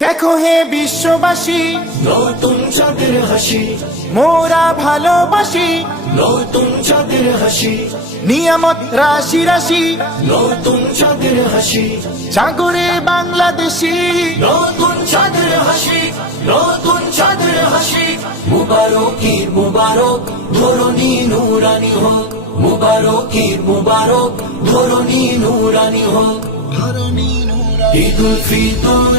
দেখো হে বিশ্ববাসী নতুন চাঁদের হাসি। মোরা ভালোবাসি। নতুন চাঁদের হাসি। নিয়ামত রাশি রাশি। নতুন চাঁদের হাসি। সাগরে বাংলাদেশি। নতুন চাঁদের হাসি। নতুন চাঁদের হাসি। মুবারক মুবারক ধরণী নুরানি হোক। মুবারক মুবারক ধরণী নুরানি হোক। ঈদুল ফিতর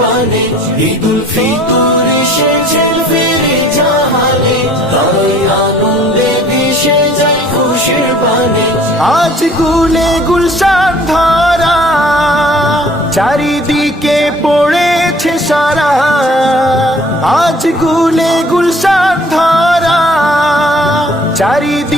বানে। ফিরে জাহানে, তাই আনন্দে খুশির বানে। আজ গুলে গুলশান ধরা, চারিদিকে পড়েছে সারা। আজ গুলে গুলশান ধারা, চারিদিকে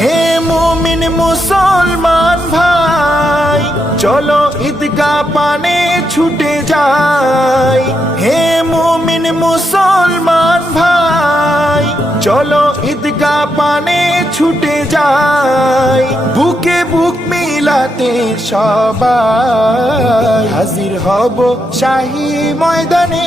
হে মুমিন মুসলমান ভাই, চলো ঈদগা পানে ছুটে যাই। হে মুমিন মুসলমান ভাই, চলো ঈদগা পানে ছুটে যাই। বুকে বুক মিলাতে সবাই হাজির হব শাহী ময়দানে।